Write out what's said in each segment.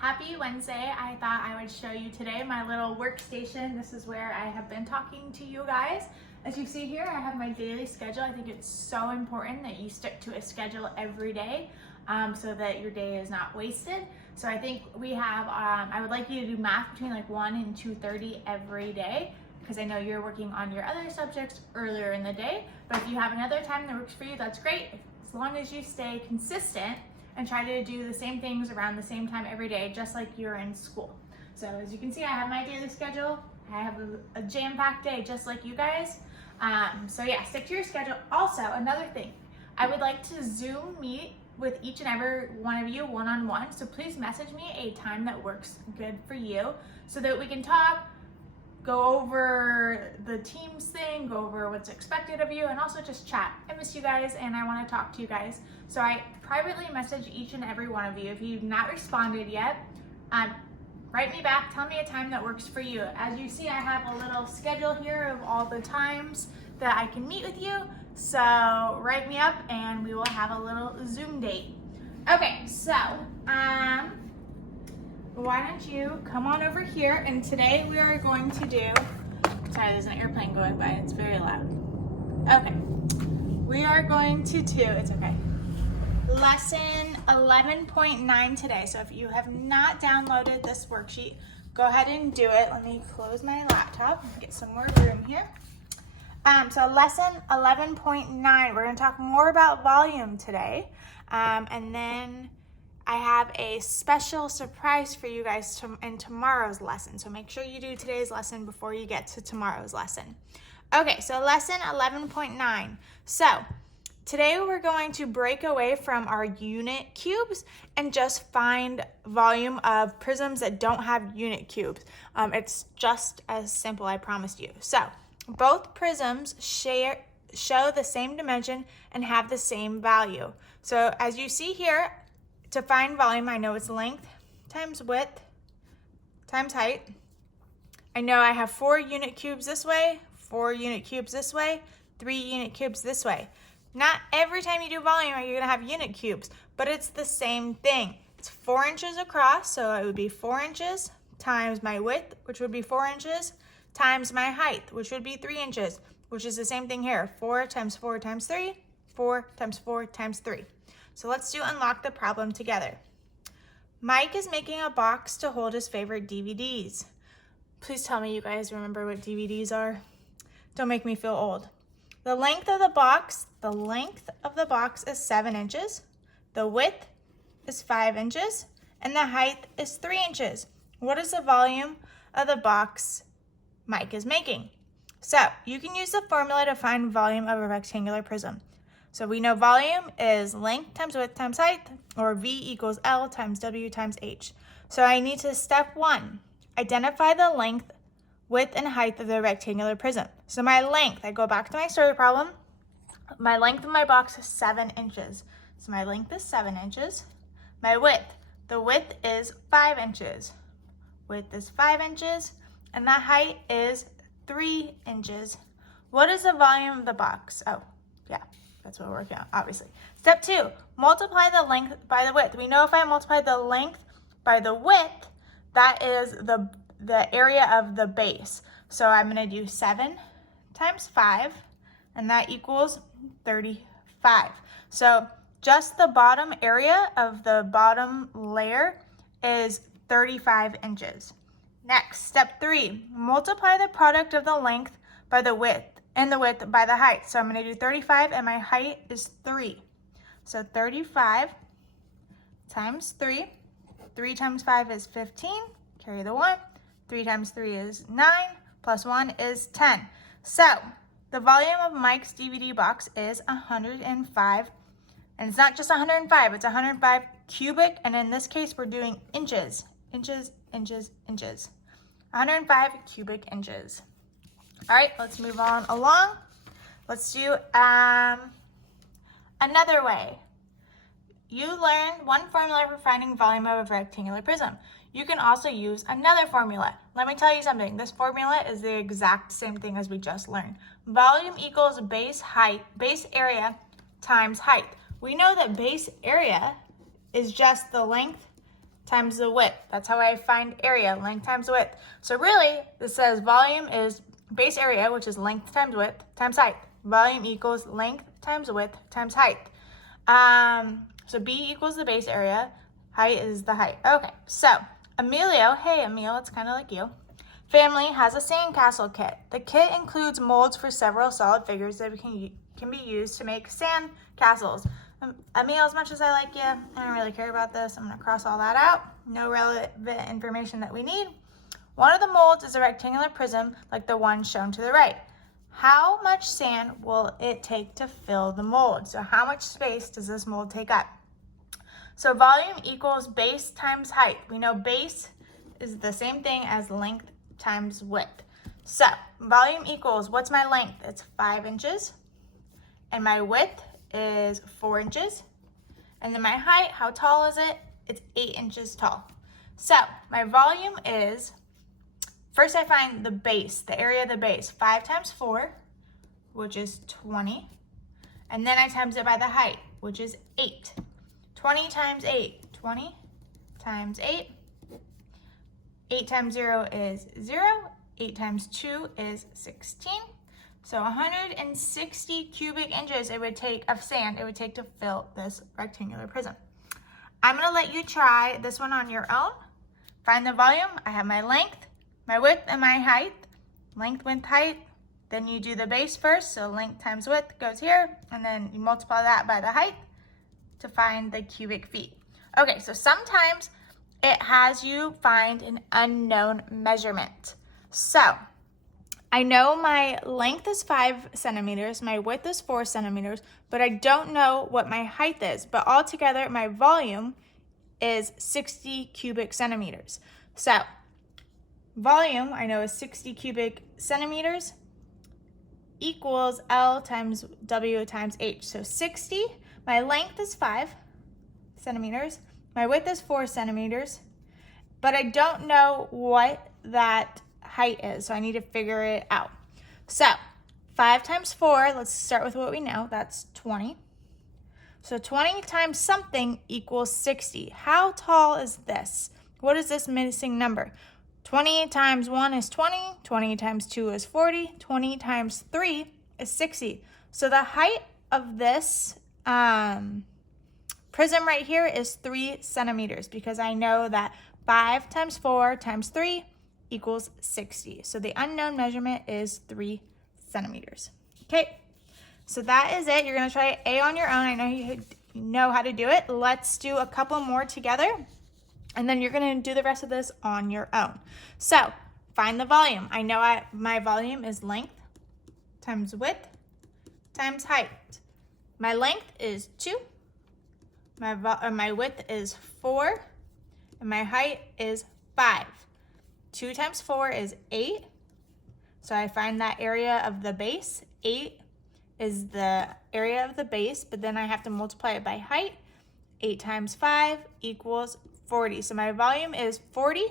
Happy Wednesday. I thought I would show you today my little workstation. This is where I have been talking to you guys. As you see here, I have my daily schedule. I think it's so important that you stick to a schedule every day so that your day is not wasted. So I think we have, I would like you to do math between like 1 and 2:30 every day, because I know you're working on your other subjects earlier in the day. But if you have another time that works for you, that's great. As long as you stay consistent and try to do the same things around the same time every day, just like you're in school. So as you can see, I have my daily schedule. I have a jam-packed day just like you guys. So yeah, stick to your schedule. Also, another thing, I would like to Zoom meet with each and every one of you one-on-one. So please message me a time that works good for you so that we can talk, go over the Teams thing, go over what's expected of you, and also just chat. I miss you guys and I want to talk to you guys. So I privately message each and every one of you. If you've not responded yet, write me back, tell me a time that works for you. As you see, I have a little schedule here of all the times that I can meet with you. So write me up and we will have a little Zoom date. Okay, so why don't you come on over here, and today we are going to do, sorry, there's an airplane going by, it's very loud. Okay, we are going to do, it's okay, lesson 11.9 today. So if you have not downloaded this worksheet, go ahead and do it. Let me close my laptop and get some more room here. So lesson 11.9, we're going to talk more about volume today, and then I have a special surprise for you guys in tomorrow's lesson. So make sure you do today's lesson before you get to tomorrow's lesson. Okay, so lesson 11.9. So today we're going to break away from our unit cubes and just find volume of prisms that don't have unit cubes. It's just as simple, I promised you. So both prisms show the same dimension and have the same value. So as you see here, to find volume, I know it's length times width times height. I know I have 4 unit cubes this way, 4 unit cubes this way, 3 unit cubes this way. Not every time you do volume are you going to have unit cubes, but it's the same thing. It's 4 inches across, so it would be 4 inches times my width, which would be 4 inches, times my height, which would be 3 inches, which is the same thing here. 4 times 4 times 3, 4 times 4 times 3. So let's do unlock the problem together. Mike is making a box to hold his favorite DVDs. Please tell me you guys remember what DVDs are. Don't make me feel old. The length of the box is 7 inches. The width is 5 inches, and the height is 3 inches. What is the volume of the box Mike is making? So you can use the formula to find volume of a rectangular prism. So we know volume is length times width times height, or V equals L times W times H. So I need to, step 1, identify the length, width, and height of the rectangular prism. So my length, I go back to my story problem. My length of my box is 7 inches. So my length is 7 inches. My width, the width is 5 inches. Width is 5 inches, and the height is 3 inches. What is the volume of the box? Oh, yeah. That's what we're working on, obviously. Step 2, multiply the length by the width. We know if I multiply the length by the width, that is the area of the base. So I'm going to do 7 times 5, and that equals 35. So just the bottom area of the bottom layer is 35 inches. Next, step 3, multiply the product of the length by the width and the width by the height. So I'm going to do 35, and my height is 3. So 35 times 3. 3 times 5 is 15. Carry the 1. 3 times 3 is 9. Plus 1 is 10. So the volume of Mike's DVD box is 105. And it's not just 105. It's 105 cubic. And in this case, we're doing inches. Inches, inches, inches. 105 cubic inches. All right, let's move on along. Let's do another way. You learned one formula for finding volume of a rectangular prism. You can also use another formula. Let me tell you something. This formula is the exact same thing as we just learned. Volume equals base area times height. We know that base area is just the length times the width. That's how I find area, length times width. So really, this says volume is base area, which is length times width, times height. Volume equals length times width times height. So B equals the base area, height is the height. Okay, so Emilio, hey Emil, it's kind of like you, family has a sandcastle kit. The kit includes molds for several solid figures that can be used to make sand castles. Emil, as much as I like you, I don't really care about this. I'm going to cross all that out. No relevant information that we need. One of the molds is a rectangular prism like the one shown to the right. How much sand will it take to fill the mold? So how much space does this mold take up? So volume equals base times height. We know base is the same thing as length times width. So volume equals, what's my length? It's 5 inches. And my width is 4 inches. And then my height, how tall is it? It's 8 inches tall. So my volume is, first I find the base, the area of the base. 5 times 4, which is 20. And then I times it by the height, which is 8. 20 times 8, 20 times 8. 8 times 0 is 0. 8 times 2 is 16. So 160 cubic inches it would take of sand it would take to fill this rectangular prism. I'm going to let you try this one on your own. Find the volume. I have my length, my width, and my height. Length, width, height. Then you do the base first. So length times width goes here. And then you multiply that by the height to find the cubic feet. Okay, so sometimes it has you find an unknown measurement. So I know my length is 5 centimeters, my width is 4 centimeters, but I don't know what my height is. But altogether, my volume is 60 cubic centimeters. So volume, I know, is 60 cubic centimeters equals L times W times H. So 60, my length is 5 centimeters, my width is 4 centimeters, but I don't know what that height is, so I need to figure it out. So 5 times 4, let's start with what we know, that's 20. So 20 times something equals 60. How tall is this? What is this missing number? 20 times 1 is 20, 20 times 2 is 40, 20 times 3 is 60. So the height of this prism right here is 3 centimeters because I know that 5 times 4 times 3 equals 60. So the unknown measurement is 3 centimeters. Okay, so that is it. You're going to try A on your own. I know you know how to do it. Let's do a couple more together, and then you're going to do the rest of this on your own. So find the volume. I know my volume is length times width times height. My length is 2. My width is 4. And my height is 5. 2 times 4 is 8. So I find that area of the base. 8 is the area of the base, but then I have to multiply it by height. 8 times 5 equals 40. So my volume is 40,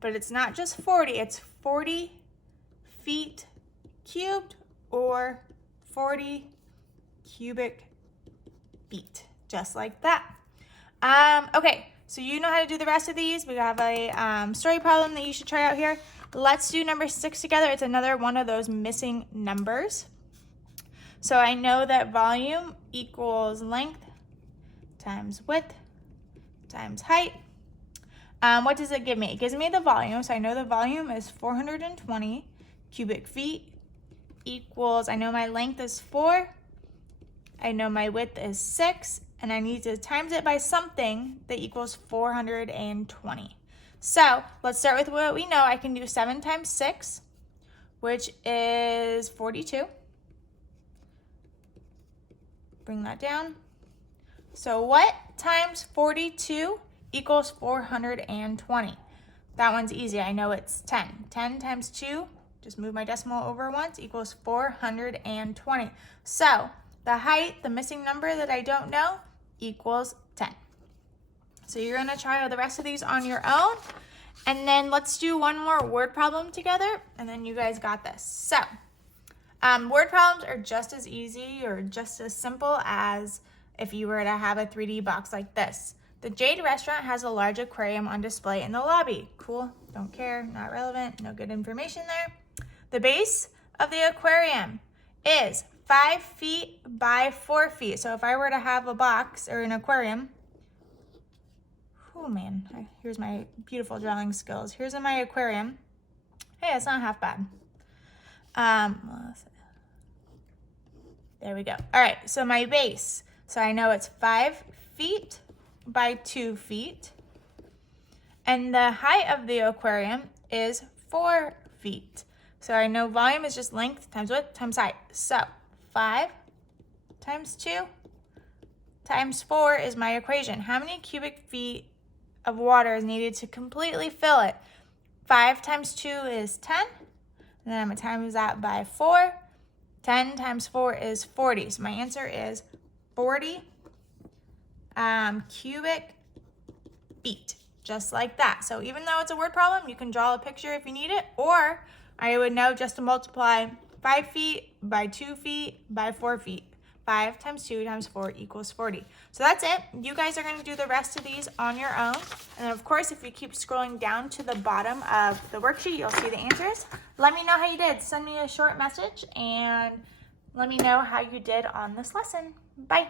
but it's not just 40, it's 40 feet cubed or 40 cubic feet, just like that. Okay, so you know how to do the rest of these. We have a story problem that you should try out here. Let's do number 6 together. It's another one of those missing numbers. So I know that volume equals length times width times height. What does it give me? It gives me the volume. So I know the volume is 420 cubic feet equals, I know my length is 4. I know my width is 6. And I need to times it by something that equals 420. So let's start with what we know. I can do 7 times 6, which is 42. Bring that down. So what times 42 equals 420? That one's easy. I know it's 10. 10 times 2, just move my decimal over once, equals 420. So the height, the missing number that I don't know, equals 10. So you're going to try the rest of these on your own. And then let's do one more word problem together, and then you guys got this. So word problems are just as easy or just as simple as if you were to have a 3D box like this. The Jade restaurant has a large aquarium on display in the lobby. Cool, don't care, not relevant, no good information there. The base of the aquarium is 5 feet by 4 feet. So if I were to have a box or an aquarium, oh man, here's my beautiful drawing skills. Here's my aquarium. Hey, it's not half bad. There we go. All right, so my base. So I know it's 5 feet by 2 feet. And the height of the aquarium is 4 feet. So I know volume is just length times width times height. So 5 times 2 times 4 is my equation. How many cubic feet of water is needed to completely fill it? 5 times 2 is 10. And then I'm going to times that by 4. 10 times 4 is 40. So my answer is 40 cubic feet. Just like that. So even though it's a word problem, you can draw a picture if you need it. Or I would know just to multiply 5 feet by 2 feet by 4 feet. 5 times 2 times 4 equals 40. So that's it. You guys are going to do the rest of these on your own. And of course, if you keep scrolling down to the bottom of the worksheet, you'll see the answers. Let me know how you did. Send me a short message and let me know how you did on this lesson. Bye.